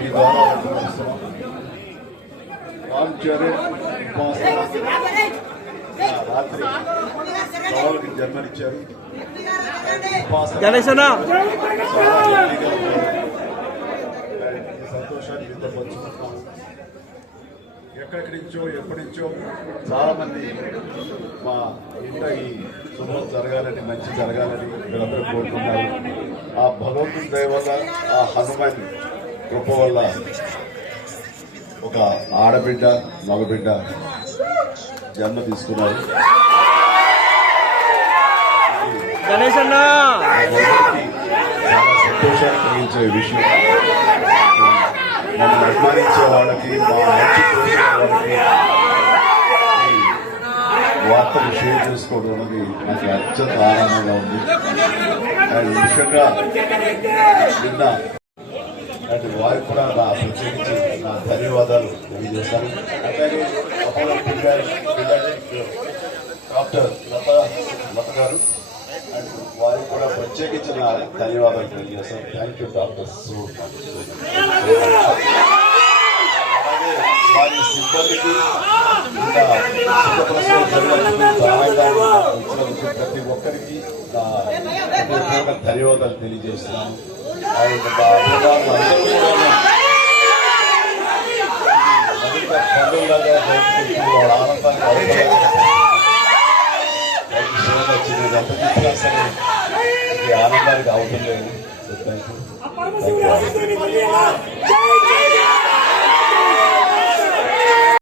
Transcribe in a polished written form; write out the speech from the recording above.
మీ ద్వారా వ్యక్తపరుస్తున్నాం. రామ్ చరణ్ రాత్రి బాలకి జన్మనిచ్చారు. ఈ సంతోషాన్ని ఇంత పంచుకుంటున్నాం. ఎక్కడి నుంచో ఎప్పటి నుంచో చాలా మంది మా ఇంట ఈ శుభ్రం జరగాలని, మంచి జరగాలని వీళ్ళందరూ కోరుకున్నారు. ఆ భగవంతుని దయ వల్ల, ఆ హనుమాన్ కృప వల్ల ఒక ఆడబిడ్డ మగబిడ్డ జన్మ తీసుకున్నారు. చాలా సంతోషాన్ని కలిగించే విషయం. నన్ను అభిమానించే వాళ్ళకి, మా మంచి కోరిన వాళ్ళకి ఈ వార్తలు షేర్ చేసుకోవడం అనేది నాకు అత్యంత ఆనందంగా ఉంది. అండ్ ముఖ్యంగా నిన్న అండ్ వారికి కూడా నా ప్రత్యేకించి నా ధన్యవాదాలు తెలియజేస్తాను. అలాగే అపోలో డాక్టర్ లత గారు అండ్ వారికి కూడా ప్రత్యేకించిన ధన్యవాదాలు తెలియజేస్తాను. Thank you doctor so much. అలాగే వారి సిబ్బందికి ఇంకా సుఖప్రసవం జరిగినందుకు ప్రతి ఒక్కరికి నా ధన్యవాదాలు తెలియజేస్తున్నాను. అండ్ మా అభిమానులందరూ కూడా పండుగలాగా జరుపుకుంటూ వాళ్ళ ఆనందాన్ని ఎంత సరే ఇది ఆనందానికి అవసరం లేదు. Thank you.